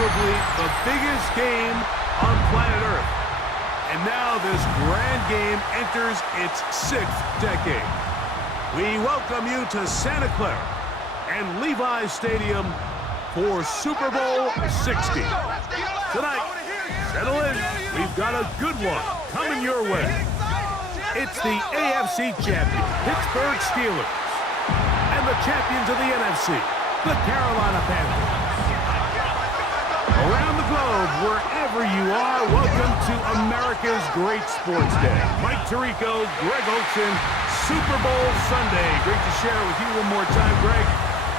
arguably the biggest game on planet Earth. And now this grand game enters its 6th decade. We welcome you to Santa Clara and Levi's Stadium for Super Bowl 60. Tonight, settle in. We've got a good one coming your way. It's the AFC champion, Pittsburgh Steelers, and the champions of the NFC, the Carolina Panthers. Around the globe, wherever you are, welcome to America's Great Sports Day. Mike Tirico, Greg Olson, Super Bowl Sunday. Great to share with you one more time, Greg.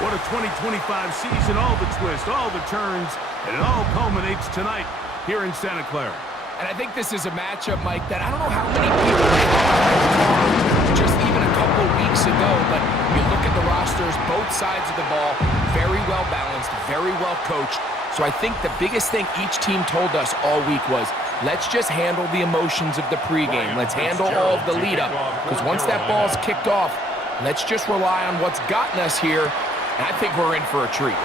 What a 2025 season, all the twists, all the turns, and it all culminates tonight here in Santa Clara. And I think this is a matchup, Mike, that I don't know how many people thought just even a couple weeks ago, but you look at the rosters, both sides of the ball, very well balanced, very well coached. So I think the biggest thing each team told us all week was, let's just handle the emotions of the pregame. Let's handle all of the lead-up, because once that ball's kicked off, let's just rely on what's gotten us here, and I think we're in for a treat.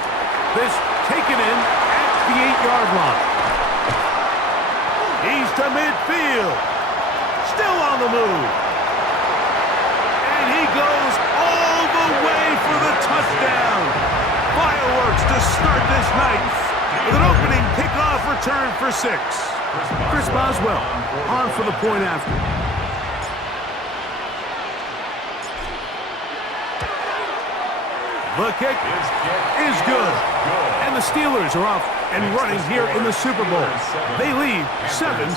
This taken in at the 8-yard line. He's to midfield. Still on the move. And he goes all the way for the touchdown. Fireworks to start this night with an opening kickoff return for 6. Chris Boswell on for the point after. The kick is good. And the Steelers are off and running here in the Super Bowl. They lead 7-0.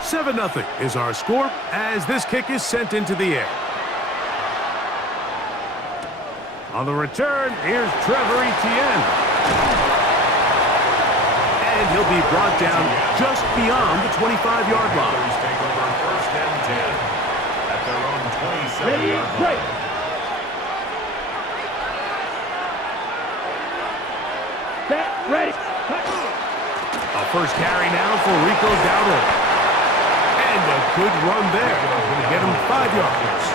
7-0 is our score as this kick is sent into the air. On the return, here's Trevor Etienne. And he'll be brought down just beyond the 25-yard line. Take over first and 10 at their own 27-yard line. Ready. A first carry now for Rico Dowdle. And a good run there. Going to get him 5 yards.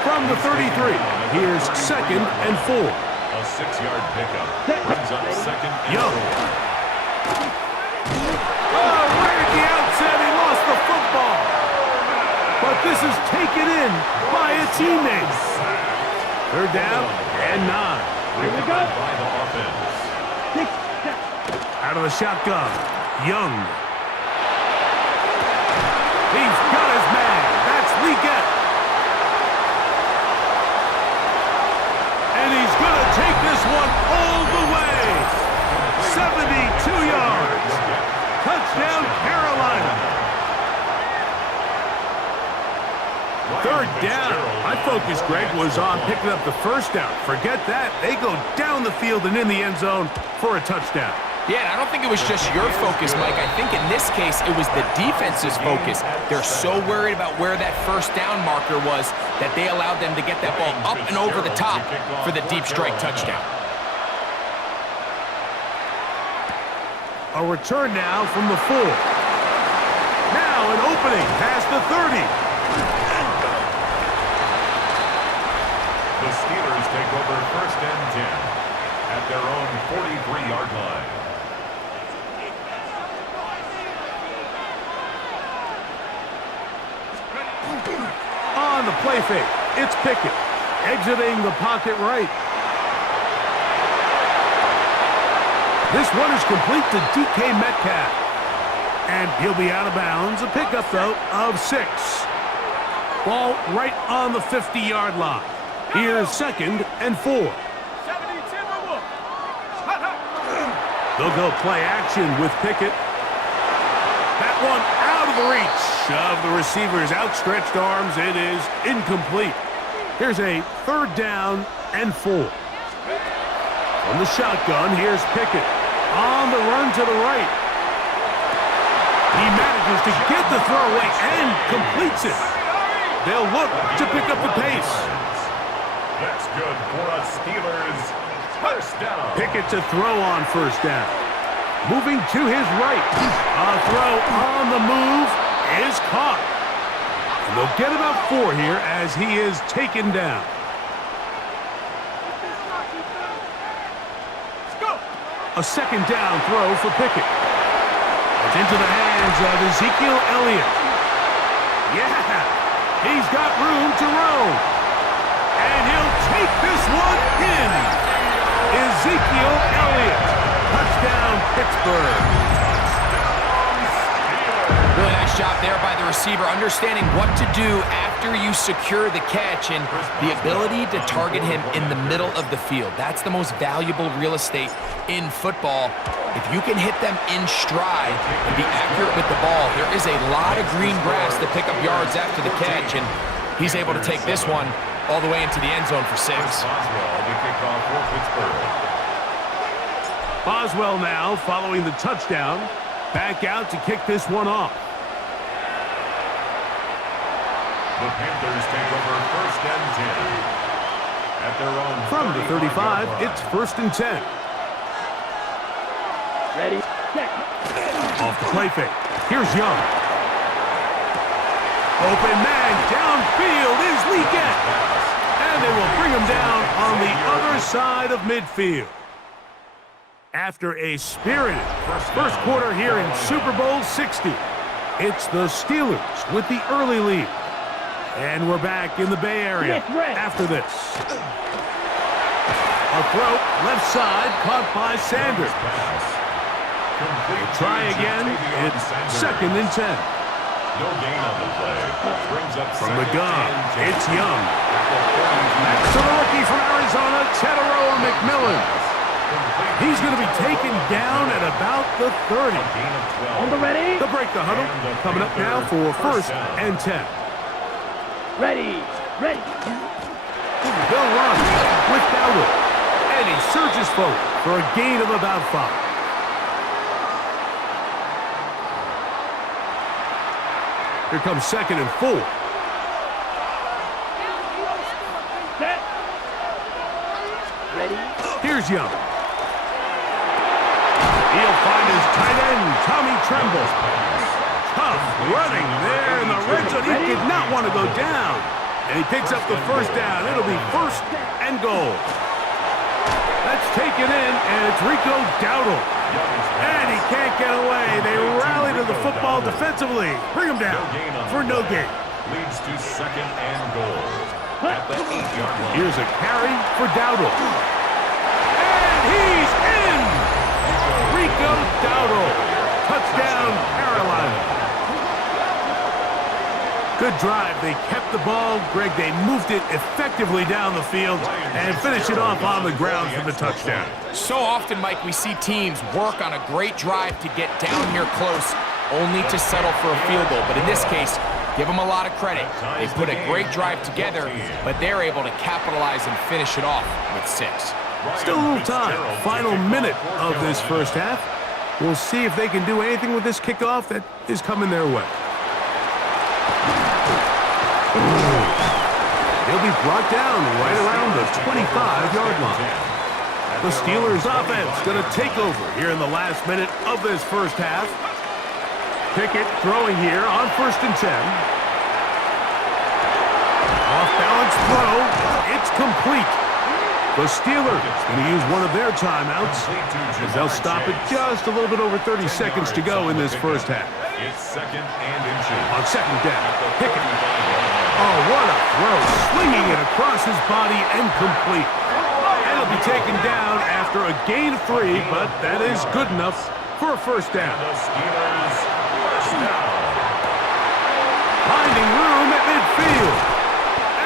From the 33, here's 2nd and 4. A 6-yard pickup. Brings up 2nd and Young. 4. Oh, right at the outset, he lost the football. But this is taken in by a teammate. 3rd down and 9. Here we go. By the offense. Out of the shotgun, Young. He's got his man. That's Leggett. And he's going to take this one all the way. 72 yards. Touchdown, Carolina. 3rd down. My focus, Greg, was on picking up the first down. Forget that. They go down the field and in the end zone for a touchdown. Yeah, and I don't think it was just your focus, Mike. I think in this case, it was the defense's focus. They're so worried about where that first down marker was that they allowed them to get that ball up and over the top for the deep strike touchdown. A return now from the 4. Now an opening past the 30. The Steelers take over first and 10 at their own 43-yard line. On the play fake, it's Pickett, exiting the pocket right. This one is complete to DK Metcalf. And he'll be out of bounds. A pickup, though, of 6. Ball right on the 50-yard line. Here's 2nd and 4. They'll go play action with Pickett. That one out of the reach of the receiver's outstretched arms. It is incomplete. Here's a 3rd down and 4. From the shotgun, here's Pickett. On the run to the right. He manages to get the throw away and completes it. They'll look to pick up the pace. That's good for a Steelers first down. Pickett to throw on first down. Moving to his right. A throw on the move is caught. And they'll get about 4 here as he is taken down. Let's go. A second down throw for Pickett. It's into the hands of Ezekiel Elliott. Yeah, he's got room to roam. And he'll take this one in. Ezekiel Elliott. Touchdown, Pittsburgh. Really nice job there by the receiver, understanding what to do after you secure the catch and the ability to target him in the middle of the field. That's the most valuable real estate in football. If you can hit them in stride and be accurate with the ball, there is a lot of green grass to pick up yards after the catch, and he's able to take this one all the way into the end zone for 6. Boswell now following the touchdown. Back out to kick this one off. The Panthers take over 1st and 10. At their own From the 35, it's 1st and 10. Ready, set. Off the play fake. Here's Young. Open man downfield is Leggett. And they will bring him down on the other side of midfield. After a spirited first quarter here in Super Bowl 60, it's the Steelers with the early lead. And we're back in the Bay Area after this. A throw, left side, caught by Sanders. Try again, it's 2nd and 10. No gain on the play. Brings up From the gun, it's Young. Max To the rookie from Arizona, Teteroa McMillan. He's going to be taken down at about the 30. On the ready. The break the huddle coming up now for 1st and 10. Ready, ready. They'll run with Dowdle. And he surges forward for a gain of about 5. Here comes 2nd and 4. Set. Ready. Here's Young. He'll find his tight end, Tommy Tremble. Tough running there in the red zone. He did not want to go down. And he picks up the 1st down. It'll be 1st and goal. That's taken in, and it's Rico Dowdle. And he can't get away. They rally to the football defensively. Bring him down for no gain. leads to 2nd and goal at the 8-yard line. Here's a carry for Dowdle. And he's in! Rico Dowdle. Touchdown, Carolina. Good drive. They kept the ball. Greg, they moved it effectively down the field and finished it off on the ground for the touchdown. So often, Mike, we see teams work on a great drive to get down here close, only to settle for a field goal. But in this case, give them a lot of credit. They put a great drive together, but they're able to capitalize and finish it off with 6. Still a little time. Final minute of this first half. We'll see if they can do anything with this kickoff that is coming their way. He'll be brought down right around the 25-yard line. The Steelers offense going to take over here in the last minute of this first half. Pickett throwing here on 1st and 10. Off-balance throw. It's complete. The Steelers going to use one of their timeouts as they'll stop it just a little bit over 30 seconds to go in this first half. It's 2nd and inches. On 2nd down, Pickett. Oh, what a throw. Swinging it across his body and complete. And it'll be taken down after a gain of 3, but that is good enough for a first down. The Steelers first down. Finding room at midfield.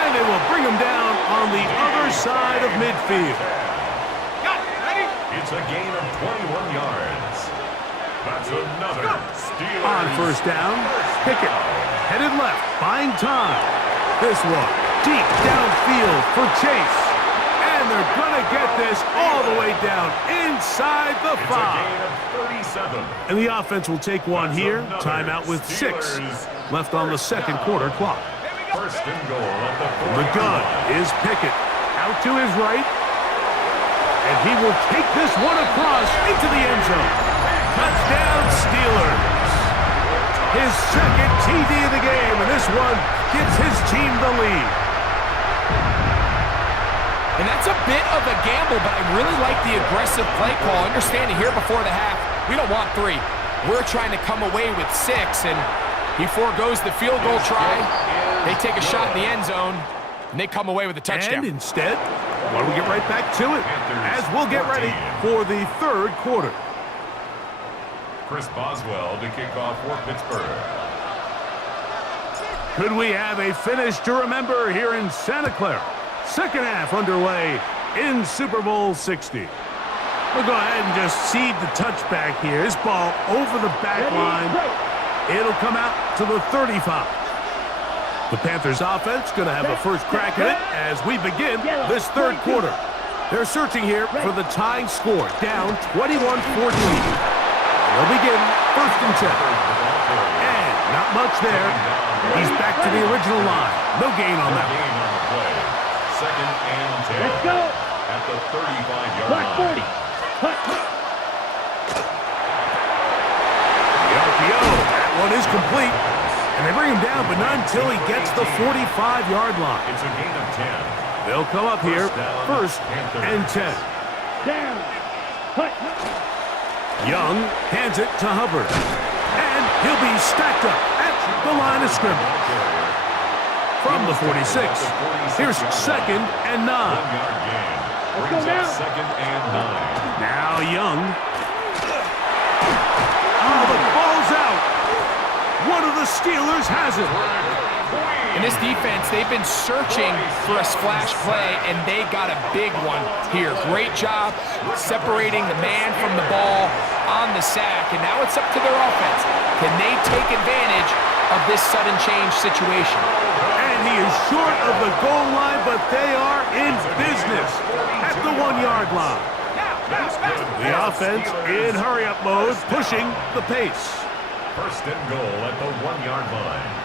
And they will bring him down on the other side of midfield. It's a gain of 21 yards. That's another Steelers. On 1st down, Pickett headed left, buying time. This one deep downfield for Chase. And they're going to get this all the way down inside the 5. It's a gain of 37. And the offense will take one here. Timeout with 6 left on the second quarter clock. 1st and goal at the 4. The gun is Pickett. Out to his right. And he will take this one across into the end zone. Touchdown, Steelers. His 2nd TD of the game, and this one gives his team the lead. And And that's a bit of a gamble, but I really like the aggressive play call. Understanding here before the half, we don't want 3. We're trying to come away with 6, and he forgoes the field goal try. They take a shot in the end zone, and they come away with a touchdown. And instead, why don't we get right back to it as we'll get ready for the third quarter. Chris Boswell to kick off for Pittsburgh. Could we have a finish to remember here in Santa Clara? Second half underway in Super Bowl 60. We'll go ahead and just seed the touchback here. This ball over the back line. It'll come out to the 35. The Panthers offense going to have a first crack at it as we begin this third quarter. They're searching here for the tying score, down 21-14. They'll begin first and 10. And not much there. He's back to the original line. No gain on that one. Second and 10. Let's go. At the 35-yard Black line. 40. Hut. The RPO, that one is complete. And they bring him down, but not until he gets the 45-yard line. It's a gain of 10. They'll come up here first and 10. Down. Hut. Young hands it to Hubbard. And he'll be stacked up at the line of scrimmage. From the 46, here's second and 9. 1-yard gain. Brings up second and 9. Now Young. Oh, the ball's out. One of the Steelers has it. In this defense, they've been searching for a splash play, and they got a big one here. Great job separating the man from the ball on the sack, and now it's up to their offense. Can they take advantage of this sudden change situation? And he is short of the goal line, but they are in business at the 1-yard line. The offense in hurry-up mode, pushing the pace. First and goal at the 1-yard line.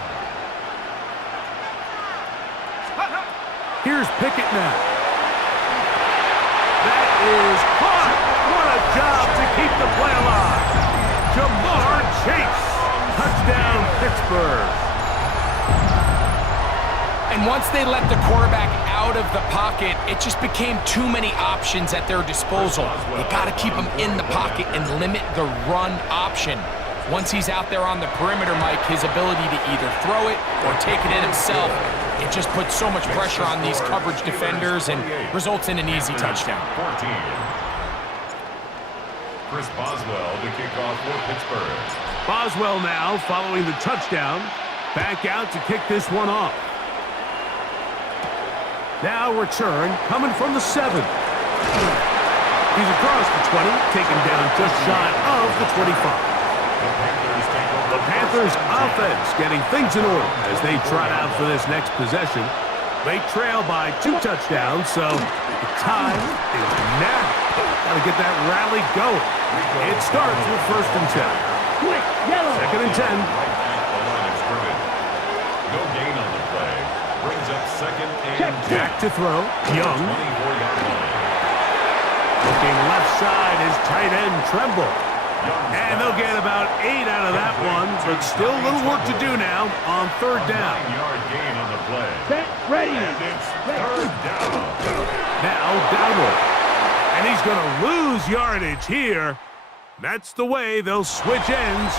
Here's Pickett now. That is caught. What a job to keep the play alive. Jamar Chase. Touchdown, Pittsburgh. And once they let the quarterback out of the pocket, it just became too many options at their disposal. You got to keep him in the pocket and limit the run option. Once he's out there on the perimeter, Mike, his ability to either throw it or take it in himself, it just puts so much pressure on these coverage defenders and results in an easy touchdown. 14. Chris Boswell to kick off for Pittsburgh. Boswell now following the touchdown. Back out to kick this one off. Now return coming from the 7. He's across the 20, taken down just shy of the 25. The Panthers offense getting things in order as they trot out for this next possession. They trail by 2 touchdowns, so the time is now. Got to get that rally going. It starts with first and 10. Quick, yellow. Second and 10. Right at the line of scrimmage. No gain on the play. Brings up second and 10. Back to throw. Young. 24-yard line. Looking left side is tight end Tremble. And they'll get about 8 out of that one, but still a little work to do now on third down. 9-yard gain on the play. Set, ready. And it's third down. Now Dowdle. And he's going to lose yardage here. That's the way they'll switch ends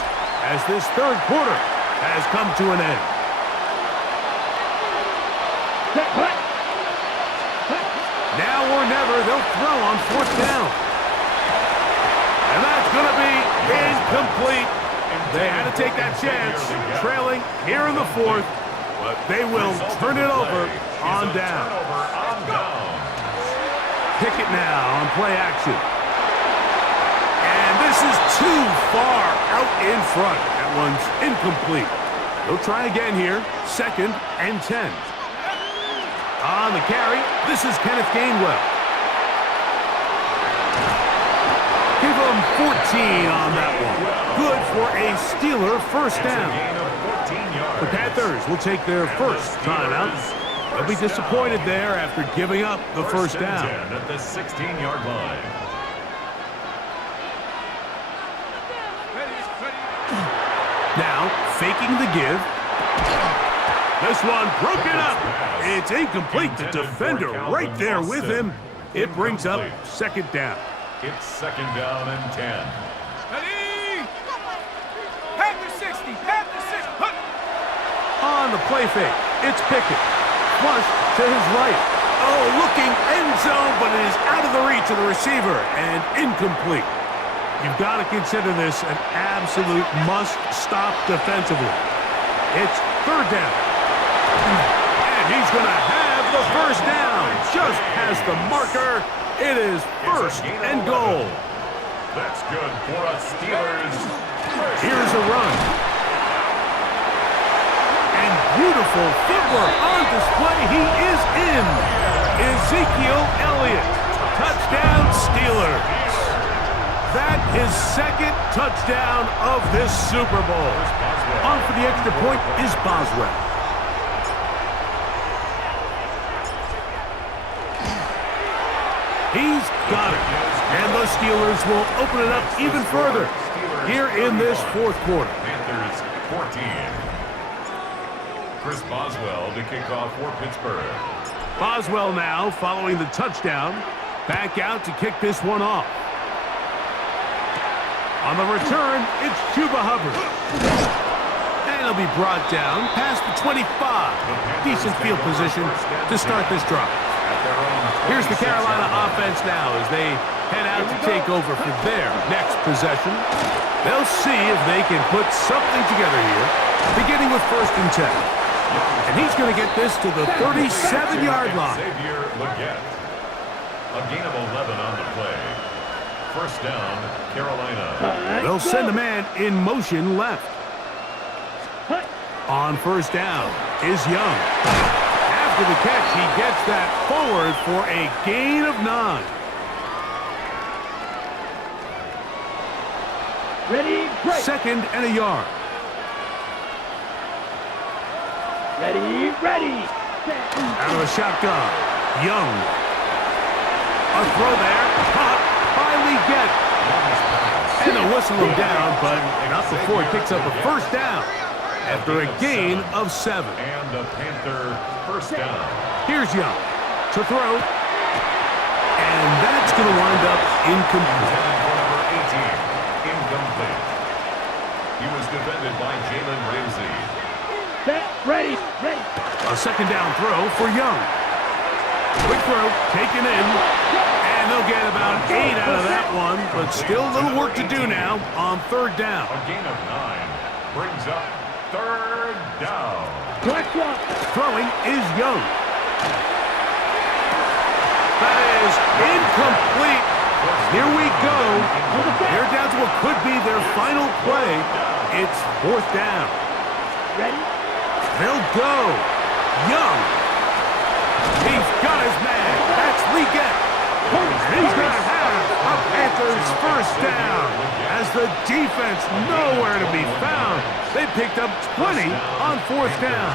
as this third quarter has come to an end. Set, hut. Now or never, they'll throw on fourth down. And that's going to be incomplete. They had to take that chance, trailing here in the fourth, but they will turn it over on down. Pickett now on play action. And this is too far out in front. That one's incomplete. They'll try again here, second and 10. On the carry, this is Kenneth Gainwell. Give him 14 on that one. Good for a Steeler first down. The Panthers will take their first timeout. They'll be disappointed there after giving up the first down. At the 16-yard line. Now, faking the give. This one broken up. It's incomplete. The defender right there with him. It brings up second down. It's second down and 10. Ready? Panther 60, Panther 60. Hup. On the play fake, it's Pickett. Flush to his right. Oh, looking end zone, but it is out of the reach of the receiver and incomplete. You've got to consider this an absolute must-stop defensively. It's third down. And he's going to have the first down. Just past the marker. It is first and goal. That's good for us Steelers. Here's a run. And beautiful footwork on display. He is in. Ezekiel Elliott. Touchdown Steelers. That is second touchdown of this Super Bowl. On for the extra point is Boswell. He's got it. And the Steelers will open it up even further here in this fourth quarter. Panthers 14. Chris Boswell to kick off for Pittsburgh. Boswell now following the touchdown. Back out to kick this one off. On the return, it's Chuba Hubbard. And he'll be brought down past the 25. Decent field position to start this drive. Here's the Carolina offense now as they head out to take over for their next possession. They'll see if they can put something together here, beginning with first and 10. And he's going to get this to the 37-yard line. A gain of 11 on the play. First down, Carolina. They'll send a man in motion left. On first down is Young. After the catch, he gets that forward for a gain of 9. Ready, break. Second and a yard. Ready, ready. Out of a shotgun. Young. A throw there. Caught by Leggett. And they'll whistle him down, but not before he picks up a first down after a gain of 7. And the Panther first down. Here's Young to throw. And that's going to wind up incomplete. Number 18, incomplete. He was defended by Jalen Ramsey. Set, ready, ready. A second down throw for Young. Quick throw, taken in. And they'll get about 8 out of that one, but still a little work to do now on third down. A gain of 9 brings up third down. Flex up. Throwing is Young. That is incomplete. Here we go. They're down to what could be their final play. It's fourth down. Ready. They'll go. Young. He's got his man. That's Leggett. And he's going to have a Panthers first down as the defense nowhere to be found. They picked up 20 on fourth down.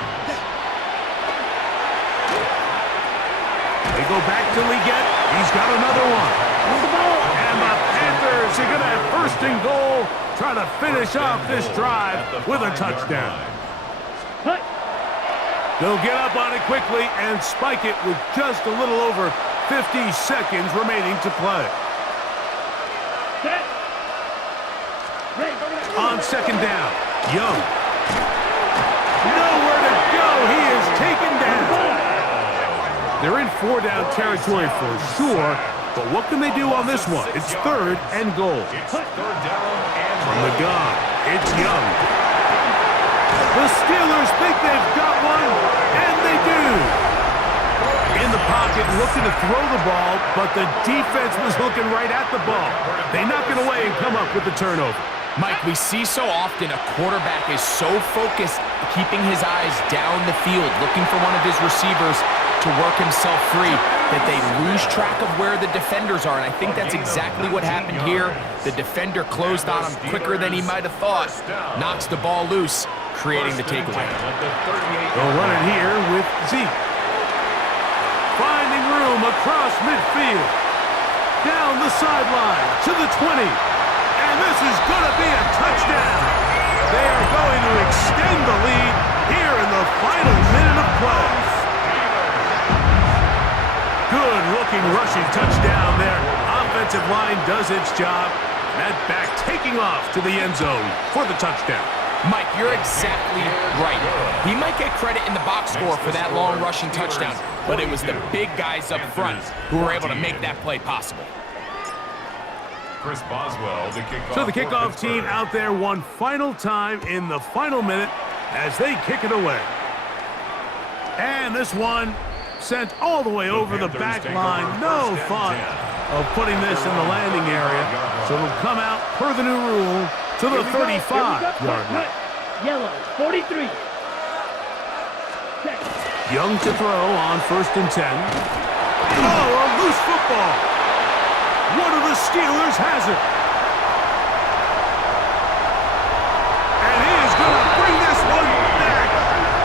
They go back to Leggett. He's got another one. And the Panthers are going to have first and goal, trying to finish off this drive with a touchdown. They'll get up on it quickly and spike it with just a little over 50 seconds remaining to play. Set. Ready. On second down, Young. Nowhere to go. He is taken down. They're in 4-down territory for sure, but what can they do on this one? It's third and goal. It's third down and From the gun, it's Young. The Steelers think they've got one, and they do. In the pocket, looking to throw the ball, but the defense was looking right at the ball. They knock it away and come up with the turnover. Mike, we see so often a quarterback is so focused, keeping his eyes down the field, looking for one of his receivers to work himself free, that they lose track of where the defenders are. And I think that's exactly what happened here. The defender closed on him quicker than he might have thought, knocks the ball loose, creating the takeaway. They'll run it here with Zeke. Finding room across midfield. Down the sideline to the 20. And this is going to be a touchdown. They are going to extend the lead here in the final minute Game-breaking rushing touchdown there. Offensive line does its job. That back taking off to the end zone for the touchdown. Mike, you're exactly right. He might get credit in the box score for that long rushing touchdown, but it was the big guys up front who were able to make that play possible. Chris Boswell, the kickoff. So the kickoff team out there one final time in the final minute as they kick it away. And this one sent all the way over the back line. No thought of putting this in the landing area. So it'll come out per the new rule to the 35-yard line. Yellow, 43. Check. Young to throw on 1st and 10. Oh, a loose football. One of the Steelers has it. And he is going to bring this one back.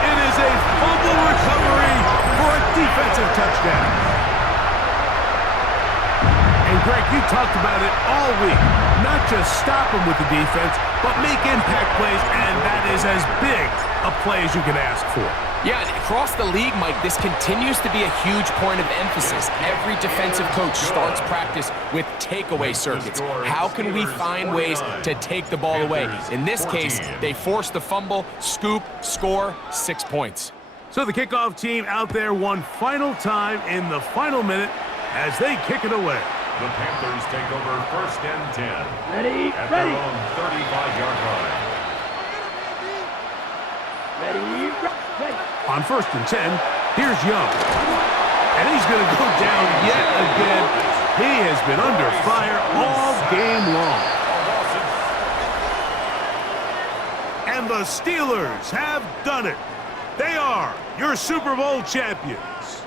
It is a fumble recovery for a defensive touchdown. And Greg, you talked about it all week. Not just stop him with the defense, but make impact plays, and that is as big a play as you can ask for. Yeah, and across the league, Mike, this continues to be a huge point of emphasis. Every defensive coach starts practice with takeaway circuits. How can we find ways to take the ball away? In this case, they force the fumble, scoop, score, 6 points. So the kickoff team out there one final time in the final minute as they kick it away. The Panthers take over 1st and 10. Ready, At ready. their own 35-yard line. Ready, ready. On 1st and 10, here's Young. And he's going to go down yet again. He has been under fire all game long. And the Steelers have done it. They are your Super Bowl champions.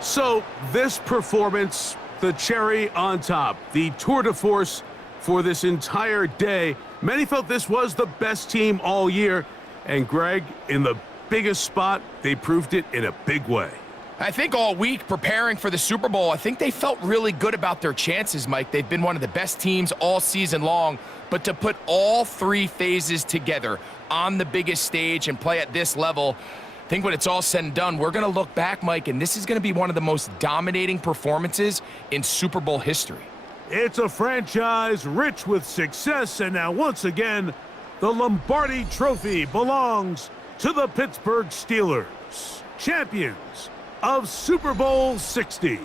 So this performance, the cherry on top, the tour de force for this entire day. Many felt this was the best team all year. And Greg, in the biggest spot, they proved it in a big way. I think all week preparing for the Super Bowl, I think they felt really good about their chances, Mike. They've been one of the best teams all season long. But to put all 3 phases together on the biggest stage and play at this level, I think when it's all said and done, we're going to look back, Mike, and this is going to be one of the most dominating performances in Super Bowl history. It's a franchise rich with success, and now once again, the Lombardi Trophy belongs to the Pittsburgh Steelers, champions of Super Bowl 60.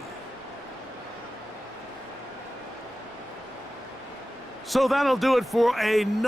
So that'll do it for another